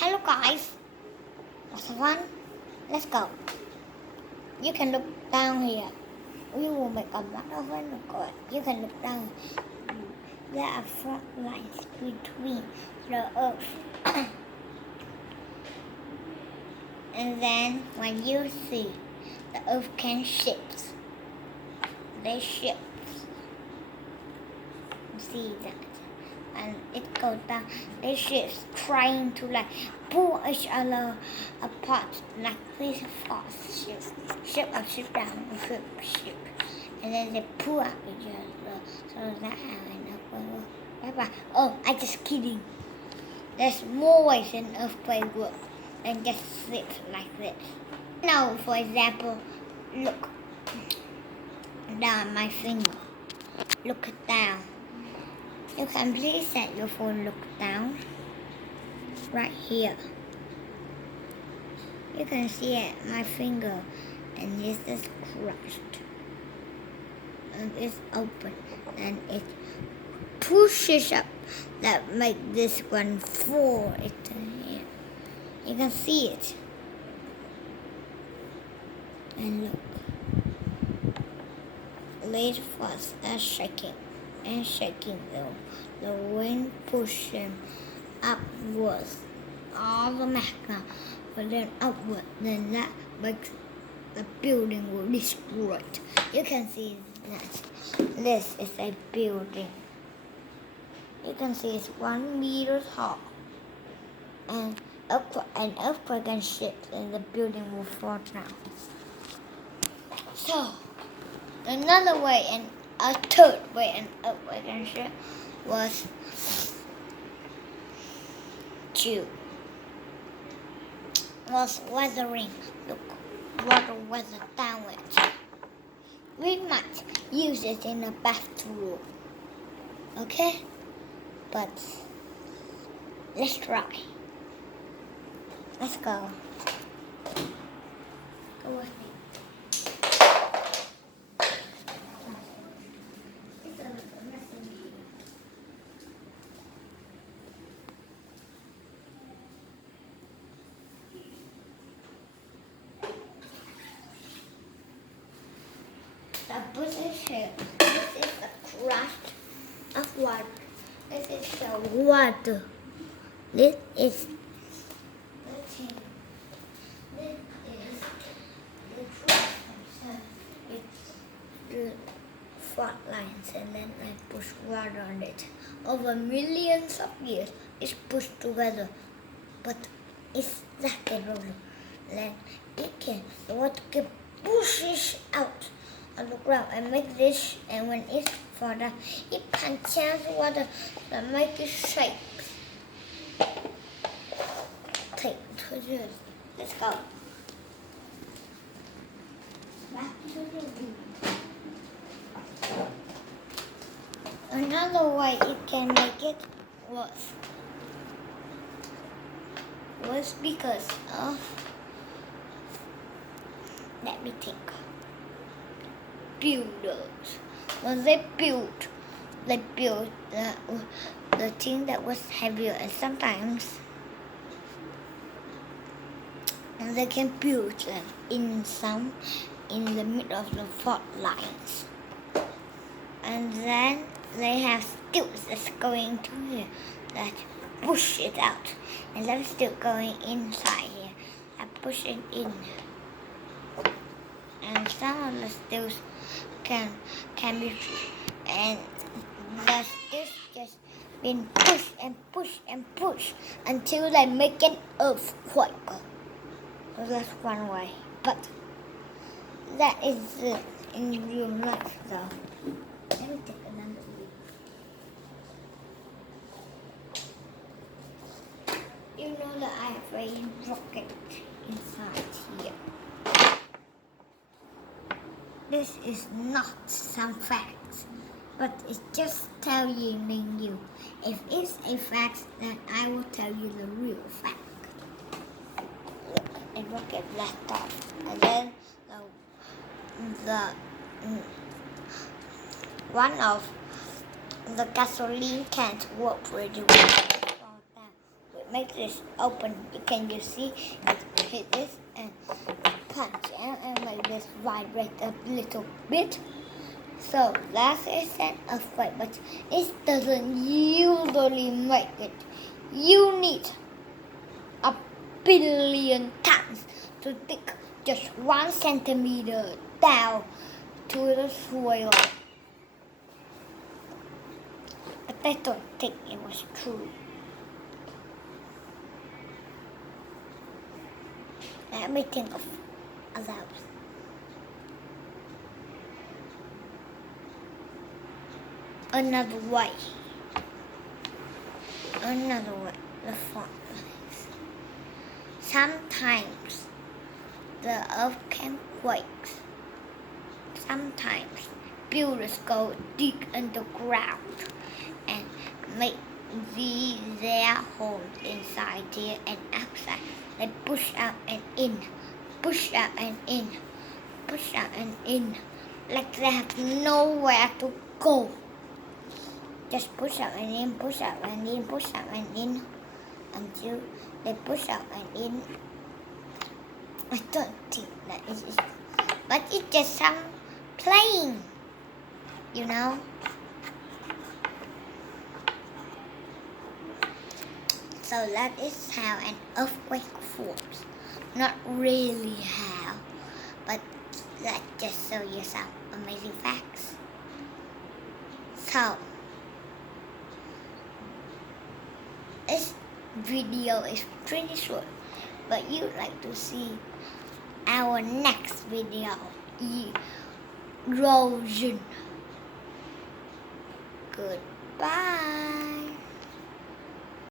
Hello guys, what's fun? Let's go. You can look down here. We will make a lot of record. You can look down. There are fault lines between the earth. And then when you see the earth can shift, they shift. See that? And it goes down. They shift, trying to pull each other apart like this force shift up, shift down, shift. And then they pull up each other so that bye. Oh, I just kidding. There's more ways an earthquake works than just sit like this. Now, for example, look down my finger. Look down. You can please set your phone look down. Right here. You can see it, my finger, and this is crushed. And it's open, and it pushes up that make this one fall into here. You can see it. And look. Late fast and shaking. And shaking the wind pushed him upwards. All the magma will then upward, then that makes the building will destroyed. You can see that this is a building. You can see it's 1 meter tall. And an earthquake can shift and the building will fall down. So another way and a third way an earthquake can shift was weathering. Look, weather downwards. We might use it in a bathroom. Okay? But let's try. Let's go. Go with me. The position. This is the crust of water. This is the water. This is the thing. This is the crust themselves. It's the fault lines, and then I push water on it. Over millions of years, it's pushed together, but it's that problem. Then the water can push it out on the ground and make this, and when it's fall down, it punches water and make it shape. Take to this. Let's go. Back to the room. Another way you can make it worse was because of, let me think, builders. When they built the thing that was heavier, and sometimes they can build them in the middle of the fault lines, and then they have stilts that's going to here that push it out, and that's still going inside here and push it in. And some of the stilts can be, and the stilts just been pushed and pushed and pushed until they make an earthquake. So that's one way, but that is in real life though. Let me take another view. You know that I have a rocket inside here. This is not some facts, but it's just telling you. If it's a fact, then I will tell you the real fact. Look, a rocket blacked off, and then the one of the gasoline cans work pretty well. Fall down with make this open. You see it hit this and punch and make this vibrate a little bit. So that is an earthquake, but it doesn't usually make it. You need a billion tons to dig just 1 centimeter down to the soil. But I don't think it was true. Let me think of others. Another way, the fun. Sometimes the earth can quake. Sometimes builders go deep underground and make their homes inside there and outside. They push out and in, push out and in, push out and in, like they have nowhere to go. Just push out and in, push out and in, push out and in, until they push out and in. I don't think that is it, but it's just some playing, you know. So that is how an earthquake forms. Not really how, but let's just show you some amazing facts. So, this video is pretty short, but you'd like to see our next video, erosion. Goodbye.